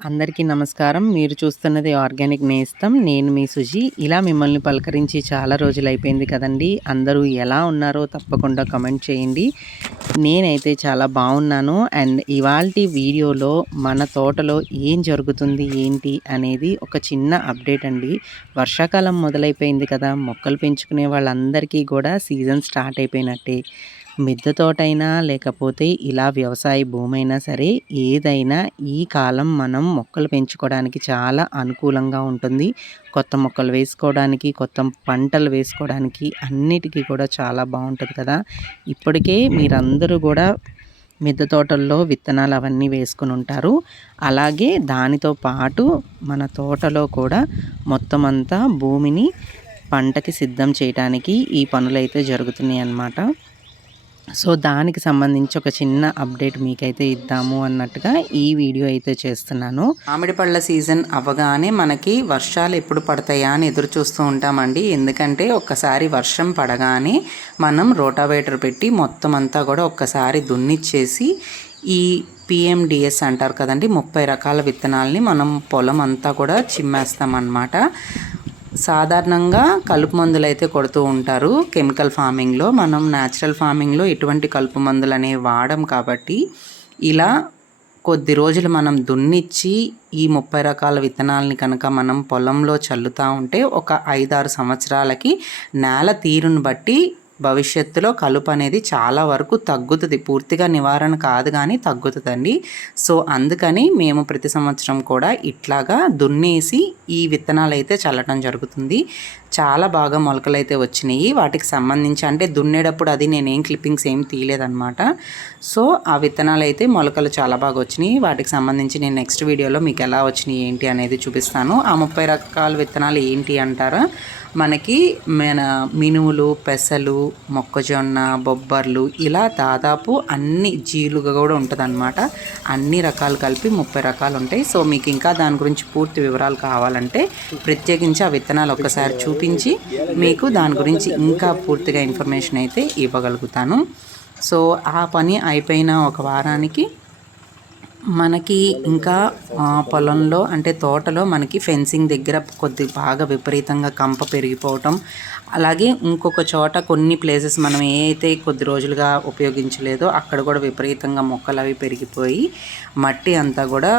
అందరికీ నమస్కారం. మీరు చూస్తున్నది ఆర్గానిక్ నేస్తం నేను మీ సుజి. ఇలా మిమ్మల్ని పలకరించి చాలా రోజులు అయిపోయింది కదండి. అందరూ ఎలా ఉన్నారో తప్పకుండా కమెంట్ చేయండి. నేనైతే చాలా బాగున్నాను. అండ్ ఇవాళ వీడియోలో మన తోటలో ఏం జరుగుతుంది ఏంటి అనేది ఒక చిన్న అప్డేట్ అండి. వర్షాకాలం మొదలైపోయింది కదా. మొక్కలు పెంచుకునే వాళ్ళందరికీ కూడా సీజన్ స్టార్ట్ అయిపోయినట్టే. మిద్దె తోటైనా లేకపోతే ఇలా వ్యవసాయ భూమి అయినా సరే ఏదైనా ఈ కాలం మనం మొక్కలు పెంచుకోవడానికి చాలా అనుకూలంగా ఉంటుంది. కొత్త మొక్కలు వేసుకోవడానికి కొత్త పంటలు వేసుకోవడానికి అన్నిటికీ కూడా చాలా బాగుంటుంది కదా. ఇప్పటికే మీరందరూ కూడా మిద్దె తోటల్లో విత్తనాలు అవన్నీ వేసుకుని ఉంటారు. అలాగే దానితో పాటు మన తోటలో కూడా మొత్తం అంతా భూమిని పంటకి సిద్ధం చేయడానికి ఈ పనులు అయితే జరుగుతున్నాయి అన్నమాట సో దానికి సంబంధించి ఒక చిన్న అప్డేట్ మీకైతే ఇద్దాము అన్నట్టుగా ఈ వీడియో అయితే చేస్తున్నాను. మామిడి పళ్ళ సీజన్ అవ్వగానే మనకి వర్షాలు ఎప్పుడు పడతాయా అని ఎదురు చూస్తూ ఉంటామండి. ఎందుకంటే ఒక్కసారి వర్షం పడగానే మనం రోటావేటర్ పెట్టి మొత్తం అంతా కూడా ఒక్కసారి దున్నిచ్చేసి ఈ పిఎండిఎస్ అంటారు కదండి ముప్పై రకాల విత్తనాలని మనం పొలం అంతా కూడా చిమ్మేస్తామన్నమాట. సాధారణంగా కలుపు మందులు అయితే కొడుతూ ఉంటారు. కెమికల్ ఫార్మింగ్లో మనం న్యాచురల్ ఫార్మింగ్లో ఎటువంటి కలుపు మందులు అనేవి వాడం కాబట్టి ఇలా కొద్ది రోజులు మనం దున్నిచ్చి ఈ ముప్పై రకాల విత్తనాలని కనుక మనం పొలంలో చల్లుతూ ఉంటే ఒక ఐదారు సంవత్సరాలకి నేల తీరును బట్టి భవిష్యత్తులో కలుపు అనేది చాలా వరకు తగ్గుతుంది. పూర్తిగా నివారణ కాదు కానీ తగ్గుతుందండి. సో అందుకని మేము ప్రతి సంవత్సరం కూడా ఇట్లాగా దున్నేసి ఈ విత్తనాలు అయితే చల్లటం జరుగుతుంది. చాలా బాగా మొలకలు అయితే వచ్చినాయి. వాటికి సంబంధించి అంటే దున్నేటప్పుడు అది నేనేం క్లిప్పింగ్స్ ఏం తీయలేదన్నమాట. సో ఆ విత్తనాలు అయితే మొలకలు చాలా బాగా వచ్చినాయి. వాటికి సంబంధించి నేను నెక్స్ట్ వీడియోలో మీకు ఎలా వచ్చినాయి ఏంటి అనేది చూపిస్తాను. ఆ ముప్పై రకాల విత్తనాలు ఏంటి అంటారా? మనకి మన మినుములు పెసలు మొక్కజొన్న బొబ్బర్లు ఇలా దాదాపు అన్ని జీలుగా కూడా ఉంటుందన్నమాట. అన్ని రకాలు కలిపి ముప్పై రకాలు ఉంటాయి. సో మీకు ఇంకా దాని గురించి పూర్తి వివరాలు కావాలంటే ప్రత్యేకించి ఆ విత్తనాలు ఒక్కసారి చూపించి మీకు దాని గురించి ఇంకా పూర్తిగా ఇన్ఫర్మేషన్ అయితే ఇవ్వగలుగుతాను. సో ఆ పని అయిపోయిన ఒక వారానికి మనకి ఇంకా పొలంలో అంటే తోటలో మనకి ఫెన్సింగ్ దగ్గర కొద్ది బాగా విపరీతంగా కంప పెరిగిపోవటం. అలాగే ఇంకొక చోట కొన్ని ప్లేసెస్ మనం ఏ అయితే కొద్ది రోజులుగా ఉపయోగించలేదో అక్కడ కూడా విపరీతంగా మొక్కలు అవి పెరిగిపోయి మట్టి అంతా కూడా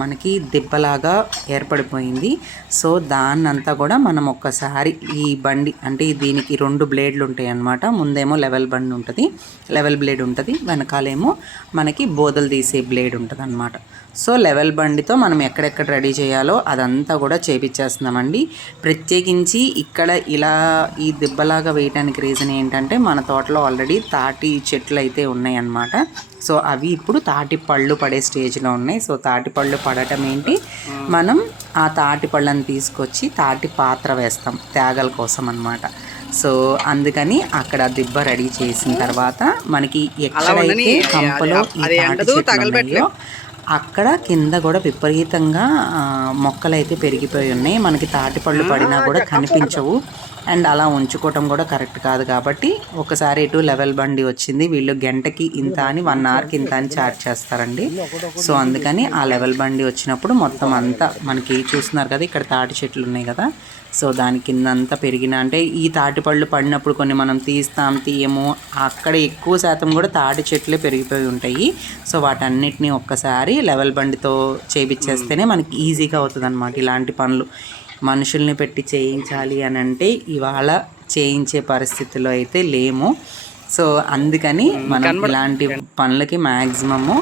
మనకి దిబ్బలాగా ఏర్పడిపోయింది. సో దాన్నంతా కూడా మనం ఒక్కసారి ఈ బండి అంటే దీనికి రెండు బ్లేడ్లు ఉంటాయి అన్నమాట. ముందేమో లెవెల్ బండి ఉంటుంది లెవెల్ బ్లేడ్ ఉంటుంది వెనకాలేమో మనకి బోదలు తీసే బ్లేడ్ ఉంటుంది. అనమాట సో లెవెల్ బండితో మనం ఎక్కడెక్కడ రెడీ చేయాలో అదంతా కూడా చేపించేస్తున్నామండి ప్రత్యేకించి ఇక్కడ ఇలా ఈ దిబ్బలాగా వేయడానికి రీజన్ ఏంటంటే మన తోటలో ఆల్రెడీ తాటి చెట్లు అయితే ఉన్నాయన్నమాట. సో అవి ఇప్పుడు తాటి పళ్ళు పడే స్టేజ్లో ఉన్నాయి. సో తాటి పళ్ళు పడటం ఏంటి? మనం ఆ తాటి పళ్ళని తీసుకొచ్చి తాటి పాత్ర వేస్తాం త్యాగల కోసం అనమాట సో అందుకని అక్కడ దిబ్బ రెడీ చేసిన తర్వాత మనకి ఎక్కడైతే కంపలో అక్కడ కింద కూడా విపరీతంగా మొక్కలు అయితే పెరిగిపోయి ఉన్నాయి. మనకి తాటిపళ్ళు పడినా కూడా కనిపించవు. అండ్ అలా ఉంచుకోవటం కూడా కరెక్ట్ కాదు కాబట్టి ఒకసారి ఇటు లెవెల్ బండి వచ్చింది. వీళ్ళు గంటకి ఇంత అని వన్ అవర్కి ఇంత అని చార్జ్ చేస్తారండి. సో అందుకని ఆ లెవెల్ బండి వచ్చినప్పుడు మొత్తం అంతా మనకి చూస్తున్నారు కదా ఇక్కడ తాటి చెట్లు ఉన్నాయి కదా. సో దాని కింద అంతా పెరిగిన అంటే ఈ తాటి పళ్ళు పడినప్పుడు కొన్ని మనం తీస్తాం తీయము. అక్కడ ఎక్కువ శాతం కూడా తాటి చెట్లే పెరిగిపోయి ఉంటాయి. సో వాటన్నిటిని ఒక్కసారి లెవెల్ బండితో చేపించేస్తేనే మనకి ఈజీగా అవుతుంది అనమాట ఇలాంటి పనులు. మనుషుల్ని పెట్టి చేయించాలి అని అంటే ఇవాళ చేయించే పరిస్థితిలో అయితే లేము. సో అందుకని మనం ఇలాంటి పనులకి మ్యాక్సిమము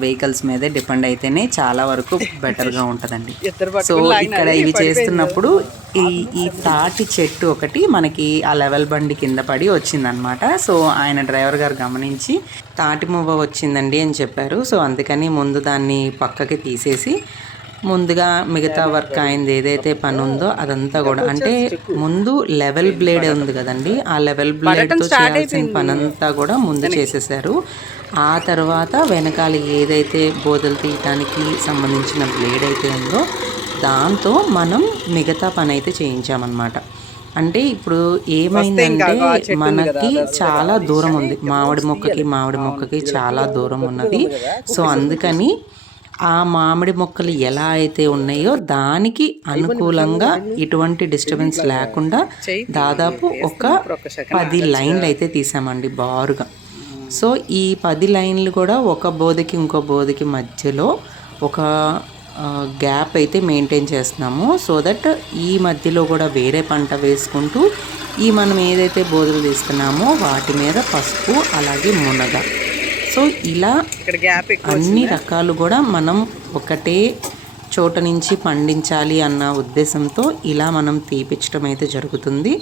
వెహికల్స్ మీదే డిపెండ్ అయితేనే చాలా వరకు బెటర్గా ఉంటుందండి. సో ఇక్కడ ఇవి చేస్తున్నప్పుడు ఈ ఈ తాటి చెట్టు ఒకటి మనకి ఆ లెవెల్ బండి కింద పడి వచ్చిందనమాట సో ఆయన డ్రైవర్ గారు గమనించి తాటి మువ్వ వచ్చిందండి అని చెప్పారు. సో అందుకని ముందు దాన్ని పక్కకి తీసేసి ముందుగా మిగతా వర్క్ అయింది ఏదైతే పని ఉందో అదంతా కూడా. అంటే ముందు లెవెల్ బ్లేడ్ ఉంది కదండి? ఆ లెవెల్ బ్లేడ్తో చేయాల్సిన పని అంతా కూడా ముందు చేసేసారు. ఆ తర్వాత వెనకాల ఏదైతే బోధలు తీయటానికి సంబంధించిన బ్లేడ్ అయితే ఉందో దాంతో మనం మిగతా పని అయితే చేయించామన్నమాట. అంటే ఇప్పుడు ఏమైందంటే మనకి చాలా దూరం ఉంది. మామిడి మొక్కకి మామిడి మొక్కకి చాలా దూరం ఉన్నది. సో అందుకని ఆ మామిడి మొక్కలు ఎలా అయితే ఉన్నాయో దానికి అనుకూలంగా ఎటువంటి డిస్టర్బెన్స్ లేకుండా దాదాపు ఒక పది లైన్లు అయితే తీసామండి బారుగా. సో ఈ పది లైన్లు కూడా ఒక బోధకి ఇంకో బోధకి మధ్యలో ఒక గ్యాప్ అయితే మెయింటైన్ చేస్తున్నాము. సో దట్ ఈ మధ్యలో కూడా వేరే పంట వేసుకుంటూ ఈ మనం ఏదైతే బోధలు తీస్తున్నామో వాటి మీద పసుపు అలాగే మునగ సో ఇలా అన్ని రకాలు కూడా మనం ఒకటే చోట నుంచి పండించాలి అన్న ఉద్దేశంతో ఇలా మనం తీపించడం అయితే జరుగుతుంది.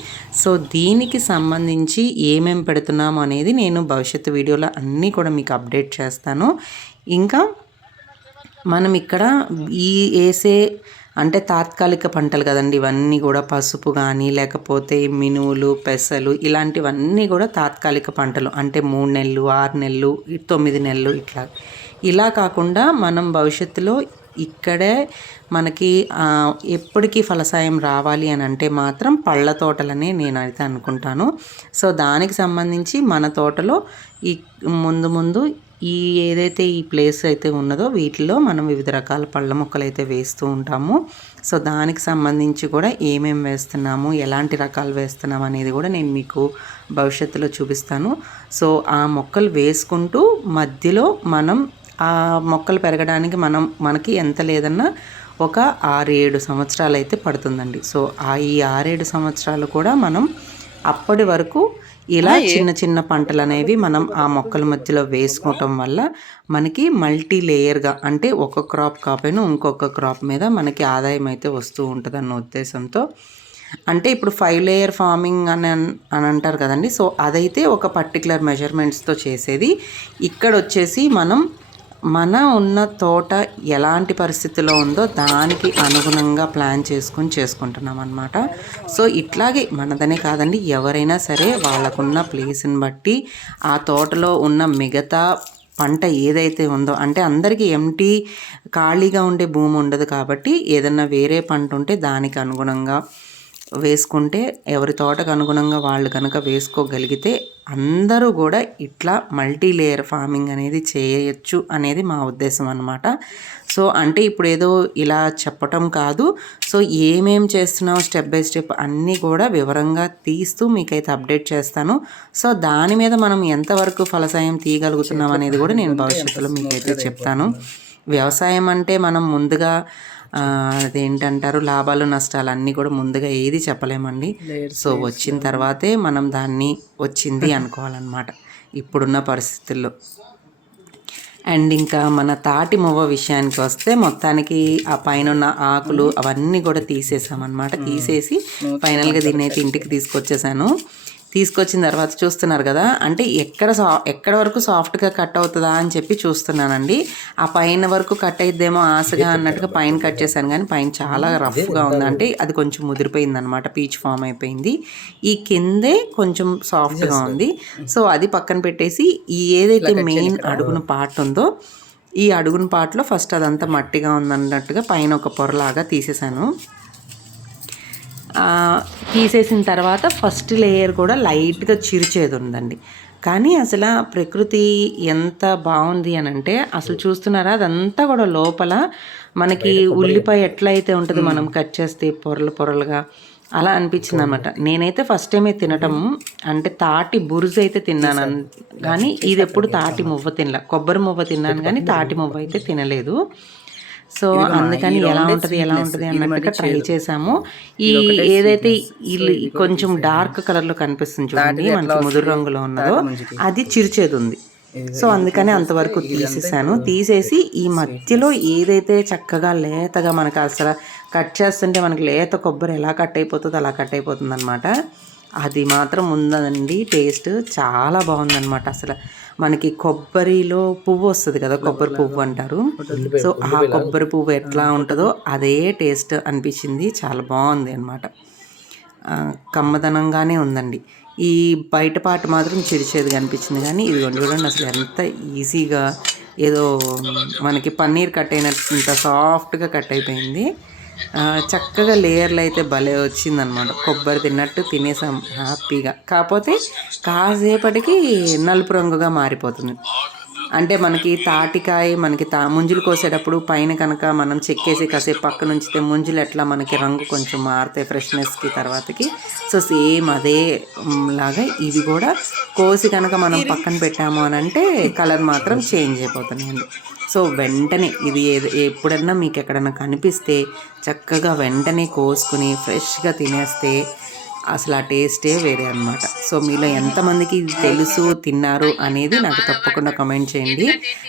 సో దీనికి సంబంధించి ఏమేం పెడుతున్నాము అనేది నేను భవిష్యత్తు వీడియోలో అన్నీ కూడా మీకు అప్డేట్ చేస్తాను. ఇంకా మనం ఇక్కడ ఈ వేసే అంటే తాత్కాలిక పంటలు కదండి ఇవన్నీ కూడా పసుపు కానీ లేకపోతే మినువులు పెసలు ఇలాంటివన్నీ కూడా తాత్కాలిక పంటలు. అంటే మూడు నెలలు ఆరు నెలలు తొమ్మిది నెలలు ఇట్లా. ఇలా కాకుండా మనం భవిష్యత్తులో ఇక్కడే మనకి ఎప్పటికీ ఫలసాయం రావాలి అని అంటే మాత్రం పళ్ళ తోటలనే నేనైతే అనుకుంటాను. సో దానికి సంబంధించి మన తోటలో ఈ ముందు ముందు ఈ ఏదైతే ఈ ప్లేస్ అయితే ఉన్నదో వీటిలో మనం వివిధ రకాల పళ్ళ మొక్కలు అయితే వేస్తూ ఉంటాము. సో దానికి సంబంధించి కూడా ఏమేమి వేస్తున్నాము ఎలాంటి రకాలు వేస్తున్నాము అనేది కూడా నేను మీకు భవిష్యత్తులో చూపిస్తాను. సో ఆ మొక్కలు వేసుకుంటూ మధ్యలో మనం ఆ మొక్కలు పెరగడానికి మనం మనకి ఎంత లేదన్నా ఒక ఆరు ఏడు సంవత్సరాలు అయితే పడుతుందండి. సో ఆ ఈ ఆరేడు సంవత్సరాలు కూడా మనం అప్పటి వరకు ఇలా చిన్న చిన్న పంటలు అనేవి మనం ఆ మొక్కల మధ్యలో వేసుకోవటం వల్ల మనకి మల్టీ లేయర్గా అంటే ఒక క్రాప్ కాపోయినా ఇంకొక క్రాప్ మీద మనకి ఆదాయం అయితే వస్తూ ఉంటుంది అన్న ఉద్దేశంతో. అంటే ఇప్పుడు ఫైవ్ లేయర్ ఫార్మింగ్ అని అని అంటారు కదండి. సో అదైతే ఒక పర్టికులర్ మెజర్మెంట్స్తో చేసేది. ఇక్కడ వచ్చేసి మనం మన ఉన్న తోట ఎలాంటి పరిస్థితిలో ఉందో దానికి అనుగుణంగా ప్లాన్ చేసుకుని చేసుకుంటున్నాం అనమాట సో ఇట్లాగే మనదనే కాదండి ఎవరైనా సరే వాళ్ళకున్న ప్లేస్ని బట్టి ఆ తోటలో ఉన్న మిగతా పంట ఏదైతే ఉందో అంటే అందరికీ ఎంటీ ఖాళీగా ఉండే భూమి ఉండదు కాబట్టి ఏదన్నా వేరే పంట ఉంటే దానికి అనుగుణంగా వేసుకుంటే ఎవరి తోటకు అనుగుణంగా వాళ్ళు కనుక వేసుకోగలిగితే అందరూ కూడా ఇట్లా మల్టీ లేయర్ ఫార్మింగ్ అనేది చేయొచ్చు అనేది మా ఉద్దేశం అనమాట సో అంటే ఇప్పుడు ఏదో ఇలా చెప్పటం కాదు. సో ఏమేం చేస్తున్నావు స్టెప్ బై స్టెప్ అన్నీ కూడా వివరంగా తీస్తూ మీకైతే అప్డేట్ చేస్తాను. సో దాని మీద మనం ఎంతవరకు ఫలసాయం తీయగలుగుతున్నాం అనేది కూడా నేను భవిష్యత్తులో మీకైతే చెప్తాను. వ్యవసాయం అంటే మనం ముందుగా అదేంటంటారు? లాభాలు నష్టాలు అన్నీ కూడా ముందుగా ఏది చెప్పలేమండి. సో వచ్చిన తర్వాతే మనం దాన్ని వచ్చింది అనుకోవాలన్నమాట. ఇప్పుడున్న పరిస్థితుల్లో. అండ్ ఇంకా మన తాటి మువ్వ విషయానికి వస్తే మొత్తానికి ఆ పైన ఉన్న ఆకులు అవన్నీ కూడా తీసేసామన్నమాట. తీసేసి ఫైనల్గా దీన్ని అయితే ఇంటికి తీసుకొచ్చేసాను. తీసుకొచ్చిన తర్వాత చూస్తున్నారు కదా అంటే ఎక్కడ సా ఎక్కడ వరకు సాఫ్ట్గా కట్ అవుతుందా అని చెప్పి చూస్తున్నానండి. ఆ పైన వరకు కట్ అయిద్దేమో ఆశగా అన్నట్టుగా పైన కట్ చేశాను కానీ పైన చాలా రఫ్గా ఉంది అంటే అది కొంచెం ముదిరిపోయింది అనమాట పీచ్ ఫామ్ అయిపోయింది. ఈ కిందే కొంచెం సాఫ్ట్గా ఉంది. సో అది పక్కన పెట్టేసి ఈ ఏదైతే మెయిన్ అడుగున పార్ట్ ఉందో ఈ అడుగున పార్ట్లో ఫస్ట్ అదంతా మట్టిగా ఉందన్నట్టుగా పైన ఒక పొరలాగా తీసేసాను తీసేసిన తర్వాత ఫస్ట్ లేయర్ కూడా లైట్గా చిరిచేది ఉందండి. కానీ అసలు ప్రకృతి ఎంత బాగుంది అని అంటే అసలు చూస్తున్నారా? అదంతా కూడా లోపల మనకి ఉల్లిపాయ ఎట్లయితే ఉంటుంది మనం కట్ చేస్తే పొరలు పొరలుగా అలా అనిపించింది అనమాట నేనైతే ఫస్ట్ టైమే తినటం అంటే తాటి బురుజు అయితే తిన్నాను కానీ ఇది ఎప్పుడు తాటి మువ్వ తినలే. కొబ్బరి మువ్వ తిన్నాను కానీ తాటి మువ్వ అయితే తినలేదు. సో అందుకని ఎలా ఉంటుంది ఎలా ఉంటుంది అన్నట్టుగా ట్రై చేసాము ఈ ఏదైతే కొంచెం డార్క్ కలర్లో కనిపిస్తుంది చూడండి మనకి ముదురు రంగులో ఉన్నదో. అది చిరిచేది ఉంది సో అందుకని అంతవరకు తీసేసాను. తీసేసి ఈ మధ్యలో ఏదైతే చక్కగా లేతగా మనకు అసలు కట్ చేస్తుంటే మనకి లేత కొబ్బరి ఎలా కట్ అయిపోతుందో అలా కట్ అయిపోతుంది అనమాట అది మాత్రం ఉందండి టేస్ట్ చాలా బాగుందన్నమాట. అసలు మనకి కొబ్బరిలో పువ్వు వస్తుంది కదా కొబ్బరి పువ్వు అంటారు. సో ఆ కొబ్బరి పువ్వు ఎట్లా ఉంటుందో అదే టేస్ట్ అనిపించింది. చాలా బాగుంది అనమాట కమ్మదనంగానే ఉందండి. ఈ బయట పాట మాత్రం చిరిచేది కనిపించింది కానీ ఇది చూడండి అసలు ఎంత ఈజీగా ఏదో మనకి పన్నీర్ కట్ అయినట్టు సాఫ్ట్గా కట్ అయిపోయింది. చక్కగా లేయర్లు అయితే భలే వచ్చిందనమాట కొబ్బరి తిన్నట్టు తినేసాం హ్యాపీగా. కాకపోతే కాసేపటికి నలుపు రంగుగా మారిపోతుంది. అంటే మనకి తాటికాయ మనకి తా ముంజులు కోసేటప్పుడు పైన కనుక మనం చెక్కేసి కాసేపు పక్కన ఉంచితే ముంజులు ఎట్లా మనకి రంగు కొంచెం మారుతాయి ఫ్రెష్నెస్కి తర్వాతకి. సో సేమ్ అదే లాగా ఇవి కూడా కోసి కనుక మనం పక్కన పెట్టాము అని అంటే కలర్ మాత్రం చేంజ్ అయిపోతున్నాయండి. సో వెంటనే ఇది ఏది ఎప్పుడన్నా మీకు ఎక్కడన్నా కనిపిస్తే చక్కగా వెంటనే కోసుకుని ఫ్రెష్గా తినేస్తే అసలు ఆ టేస్టే వేరే అనమాట సో మీలో ఎంతమందికి ఇది తెలుసు తిన్నారు అనేది నాకు తప్పకుండా కమెంట్ చేయండి.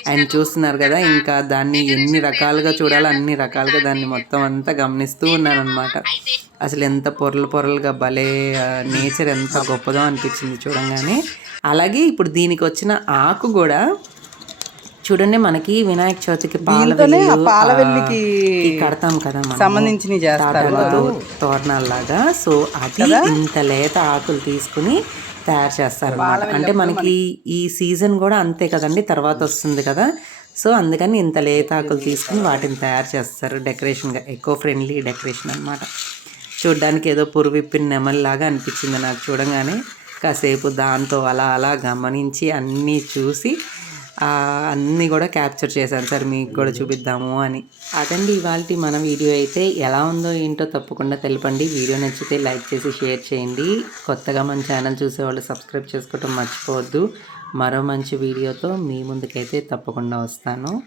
అండ్ చూస్తున్నారు కదా ఇంకా దాన్ని ఎన్ని రకాలుగా చూడాలో అన్ని రకాలుగా దాన్ని మొత్తం అంతా గమనిస్తూ ఉన్నాను అనమాట అసలు ఎంత పొరలు పొరలుగా భలే నేచర్ ఎంత గొప్పదో అనిపించింది చూడంగానే. అలాగే ఇప్పుడు దీనికి వచ్చిన ఆకు కూడా చూడండి మనకి వినాయక చవితికి పాల దీంతోనే ఆ వెల్లుల్లి, పాల ఆ, వెల్లికి ఈ కడతాం కదా చేస్తారు తోరణాలాగా సో అది ఇంత లేత ఆకులు తీసుకుని తయారు చేస్తారు అంటే మనకి ఈ సీజన్ కూడా అంతే కదండి తర్వాత వస్తుంది కదా. సో అందుకని ఇంత లేత ఆకులు తీసుకుని వాటిని తయారు చేస్తారు. డెకరేషన్గా ఎకో ఫ్రెండ్లీ డెకరేషన్ అన్నమాట. చూడ్డానికి ఏదో పురువిప్పిన నెమలిలాగా అనిపించింది నాకు చూడంగానే. కాసేపు దాంతో అలా అలా గమనించి అన్నీ చూసి అన్నీ కూడా క్యాప్చర్ చేశాను సార్ మీకు కూడా చూపిద్దాము అని. అదండి ఇవాళ మన వీడియో అయితే ఎలా ఉందో ఏంటో తప్పకుండా తెలపండి. వీడియో నచ్చితే లైక్ చేసి షేర్ చేయండి. కొత్తగా మన ఛానల్ చూసేవాళ్ళు సబ్స్క్రైబ్ చేసుకోవటం మర్చిపోవద్దు. మరో మంచి వీడియోతో మీ ముందుకైతే తప్పకుండా వస్తాను.